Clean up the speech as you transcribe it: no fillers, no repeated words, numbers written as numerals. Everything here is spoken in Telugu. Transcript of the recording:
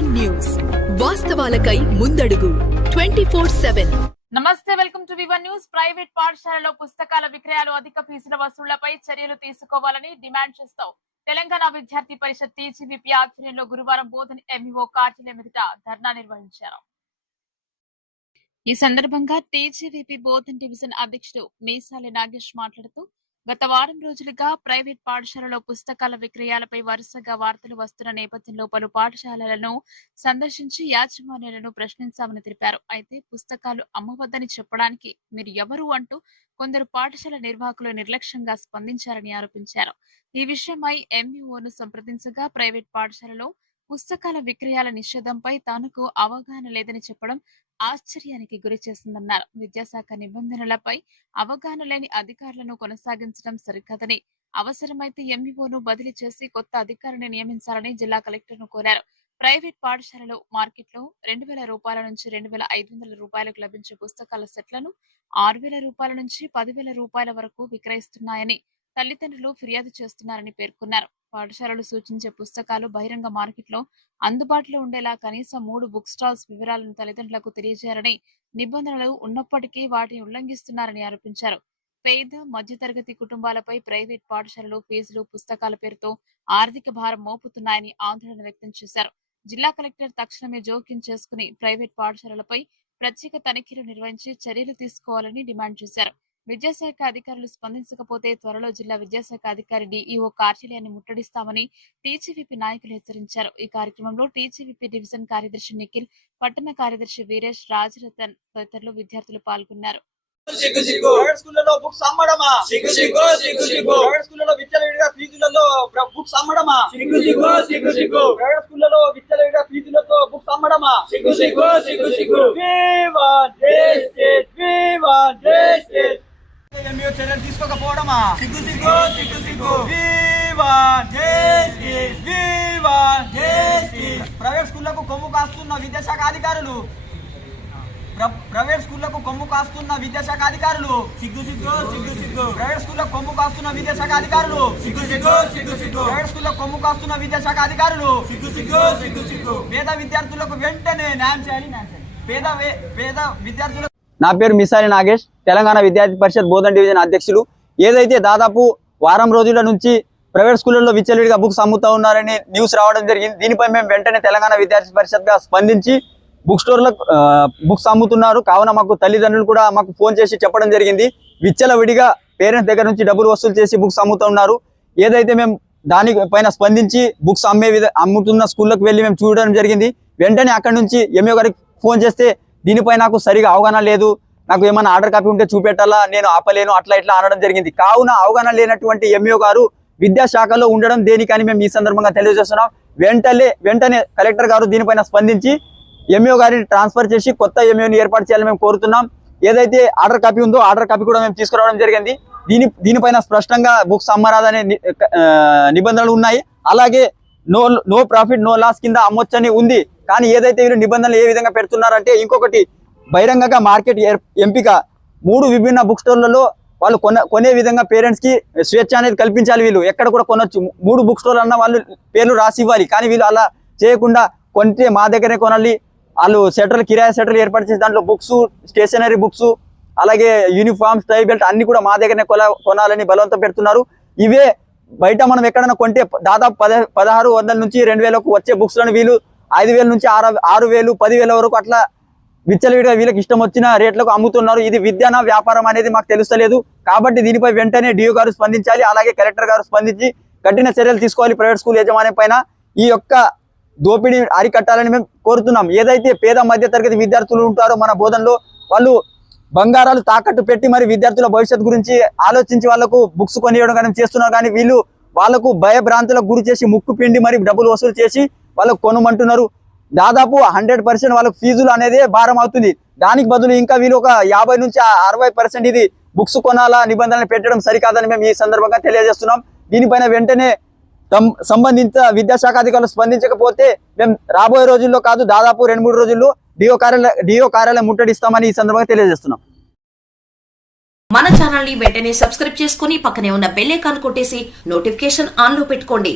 V1 న్యూస్ వాస్తవాలకై ముందడుగు 24/7. నమస్తే, welcome to V1 news. Private పాఠశాలలో పుస్తకాల విక్రయాలు అధిక ఫీజుల వసూళ్లపై చర్యలు తీసుకోవాలని డిమాండ్ చేస్తూ తెలంగాణ విద్యార్థి పరిషత్ టీజీవీపీ ఆధ్వర్యంలో గురువారం బోధన్ ఎంఈఓ కార్యాలయం ఎదుట ధర్నా నిర్వహించారు. ఈ సందర్భంగా టీజీవీపీ బోధన్ డివిజన్ అధ్యక్షుడు మీసాలి నాగేష్ మాట్లాడుతూ గత వారం రోజులుగా ప్రైవేట్ పాఠశాలలో పుస్తకాల విక్రయాలపై వరుసగా వార్తలు వస్తున్న నేపథ్యంలో పలు పాఠశాలలను సందర్శించి యాజమాన్యాలను ప్రశ్నించామని తెలిపారు. అయితే పుస్తకాలు అమ్మవద్దని చెప్పడానికి మీరు ఎవరు అంటూ కొందరు పాఠశాల నిర్వాహకులు నిర్లక్ష్యంగా స్పందించారని ఆరోపించారు. ఈ విషయమై ఎంఈఓను సంప్రదించగా ప్రైవేట్ పాఠశాలలో పుస్తకాల విక్రయాల నిషేధంపై తనకు అవగాహన లేదని చెప్పడం ఆశ్చర్యానికి గురి చేసిందన్నారు. విద్యాశాఖ నిబంధనలపై అవగాహన లేని అధికారులను కొనసాగించడం సరికాదని, అవసరమైతే ఎంఈఓను బదిలీ చేసి కొత్త అధికారిని నియమించాలని జిల్లా కలెక్టర్ను కోరారు. ప్రైవేట్ పాఠశాలలో మార్కెట్లో 2,000 రూపాయల నుంచి 2,500 రూపాయలకు లభించే పుస్తకాల సెట్లను 6,000 రూపాయల నుంచి 10,000 రూపాయల వరకు విక్రయిస్తున్నాయని తల్లిదండ్రులు ఫిర్యాదు చేస్తున్నారని పేర్కొన్నారు. పాఠశాలలు సూచించే పుస్తకాలు బహిరంగ మార్కెట్లో అందుబాటులో ఉండేలా కనీసం 3 బుక్ స్టాల్స్ వివరాలను తల్లిదండ్రులకు తెలియజేయాలని నిబంధనలు ఉన్నప్పటికీ వాటిని ఉల్లంఘిస్తున్నారని ఆరోపించారు. పేద మధ్యతరగతి కుటుంబాలపై ప్రైవేట్ పాఠశాలలు ఫీజులు పుస్తకాల పేరుతో ఆర్థిక భారం మోపుతున్నాయని ఆందోళన వ్యక్తం చేశారు. జిల్లా కలెక్టర్ తక్షణమే జోక్యం చేసుకుని ప్రైవేట్ పాఠశాలలపై ప్రత్యేక తనిఖీలు నిర్వహించి చర్యలు తీసుకోవాలని డిమాండ్ చేశారు. విద్యాశాఖ అధికారులు స్పందించకపోతే త్వరలో జిల్లా విద్యాశాఖ అధికారి డిఈఓ కార్యాలయాన్ని ముట్టడిస్తామని టీజీవీపీ నాయకులు హెచ్చరించారు. ఈ కార్యక్రమంలో టీజీవీపీ డివిజన్ కార్యదర్శి నిఖిల్, పట్టణ కార్యదర్శి వీరేష్, రాజరతన్ తదితరులు విద్యార్థులు పాల్గొన్నారు. చర్యలు తీసుకోకపోవడమా ప్రైవేట్ స్కూళ్లకు కొమ్ము కాస్తున్న విద్యాశాఖ అధికారులు ప్రైవేట్ స్కూళ్లకు కొమ్ము కాస్తున్న విద్యాశాఖ అధికారులు ప్రైవేట్ స్కూళ్లకు కొమ్ము కాస్తున్న విద్యాశాఖ అధికారులు ప్రైవేట్ స్కూళ్లకు కొమ్ము కాస్తున్న విద్యాశాఖ అధికారులు పేద విద్యార్థులకు వెంటనే న్యాయం చేయాలి. పేద విద్యార్థులకు. నా పేరు మిసాలి నాగేష్, తెలంగాణ విద్యార్థి పరిషత్ బోధన్ డివిజన్ అధ్యక్షులు. ఏదైతే దాదాపు వారం రోజుల నుంచి ప్రైవేట్ స్కూళ్ళలో విచ్చలవిడిగా బుక్స్ అమ్ముతా ఉన్నారని న్యూస్ రావడం జరిగింది. దీనిపై మేము వెంటనే తెలంగాణ విద్యార్థి పరిషత్గా స్పందించి బుక్ స్టోర్లకు బుక్స్ అమ్ముతున్నారు కావున మాకు తల్లిదండ్రులు కూడా మాకు ఫోన్ చేసి చెప్పడం జరిగింది. విచ్చలవిడిగా పేరెంట్స్ దగ్గర నుంచి డబ్బులు వసూలు చేసి బుక్స్ అమ్ముతున్నారు. ఏదైతే మేము దానిపైన స్పందించి బుక్స్ అమ్ముతున్న స్కూళ్ళకు వెళ్ళి మేము చూడడం జరిగింది. వెంటనే అక్కడి నుంచి ఎంఏ గారికి ఫోన్ చేస్తే దీనిపై నాకు సరిగా అవగాహన లేదు, నాకు ఏమైనా ఆర్డర్ కాపీ ఉంటే చూపెట్టాలా, నేను ఆపలేను, అట్లా ఇట్లా అనడం జరిగింది. కావున అవగాహన లేనటువంటి ఎంఈఓ గారు విద్యాశాఖలో ఉండడం దేనికని మేము ఈ సందర్భంగా తెలియజేస్తున్నాం. వెంటనే కలెక్టర్ గారు దీనిపైన స్పందించి ఎంఈఓ గారిని ట్రాన్స్ఫర్ చేసి కొత్త ఎంఈఓని ఏర్పాటు చేయాలని మేము కోరుతున్నాం. ఏదైతే ఆర్డర్ కాపీ ఉందో ఆర్డర్ కాపీ కూడా మేము తీసుకురావడం జరిగింది. దీనిపైన స్పష్టంగా బుక్స్ అమ్మరాదనే నిబంధనలు ఉన్నాయి. అలాగే నో ప్రాఫిట్ నో లాస్ కింద అమ్మొచ్చని ఉంది. కానీ ఏదైతే వీళ్ళు నిబంధనలు ఏ విధంగా పెడుతున్నారంటే, ఇంకొకటి బహిరంగంగా మార్కెట్ ఎంపిక 3 విభిన్న బుక్ స్టోర్లలో వాళ్ళు కొనే విధంగా పేరెంట్స్ కి స్వేచ్ఛ అనేది కల్పించాలి. వీళ్ళు ఎక్కడ కూడా కొనొచ్చు, 3 బుక్ స్టోర్లు అన్న వాళ్ళు పేర్లు రాసి ఇవ్వాలి. కానీ వీళ్ళు అలా చేయకుండా కొంటే మా దగ్గరే కొనాలి, వాళ్ళు కిరాయి సెటర్లు ఏర్పాటు చేసి దాంట్లో బుక్స్, స్టేషనరీ బుక్స్, అలాగే యూనిఫామ్స్, టై బెల్ట్ అన్ని కూడా మా దగ్గరనే కొనాలని బలవంతం పెడుతున్నారు. ఇవే బయట మనం ఎక్కడైనా కొంటే దాదాపు 1,600 నుంచి 2,000కు వచ్చే బుక్స్లను వీళ్ళు 5,000 నుంచి 6,000, 10,000 వరకు అట్లా విచ్చలవిడిగా వీళ్ళకి ఇష్టం వచ్చిన రేట్లకు అమ్ముతున్నారు. ఇది విద్యాన వ్యాపారం అనేది మాకు తెలుస్తలేదు. కాబట్టి దీనిపై వెంటనే డిఓ గారు స్పందించాలి, అలాగే కలెక్టర్ గారు స్పందించి కఠిన చర్యలు తీసుకోవాలి. ప్రైవేట్ స్కూల్ యాజమాన్యం పైన ఈ యొక్క దోపిడీ అరికట్టాలని మేము కోరుతున్నాం. ఏదైతే పేద మధ్య తరగతి విద్యార్థులు ఉంటారో మన బోధనలో, వాళ్ళు బంగారాలు తాకట్టు పెట్టి మరి విద్యార్థుల భవిష్యత్తు గురించి ఆలోచించి వాళ్ళకు బుక్స్ కొనియడం కానీ చేస్తున్నారు. కానీ వీళ్ళు వాళ్ళకు భయభ్రాంతులకు గురి చేసి ముక్కు పిండి మరి డబ్బులు వసూలు చేసి వాళ్ళకు కొనమంటున్నారు. దాదాపు 100% వాళ్ళకు ఫీజులు అనేది భారం అవుతుంది. దానికి బదులు ఇంకా వీళ్ళు ఒక 50 నుంచి 60% ఇది బుక్స్ కొనాలా నిబంధనలు పెట్టడం సరికాదని మేము ఈ సందర్భంగా తెలియజేస్తున్నాం. దీనిపైన వెంటనే సంబంధిత విద్యాశాఖ అధికారులు స్పందించకపోతే మేము రాబోయే రోజుల్లో కాదు, దాదాపు 2-3 రోజుల్లో డిఓ కార్యాలయం ముట్టడిస్తామని ఈ సందర్భంగా తెలియజేస్తున్నాం. మన ఛానల్ ని వెంటనే సబ్స్క్రైబ్ చేసుకుని పక్కనే ఉన్న బెల్ ఐకాన్ కొట్టేసి నోటిఫికేషన్ ఆన్ లో పెట్టుకోండి.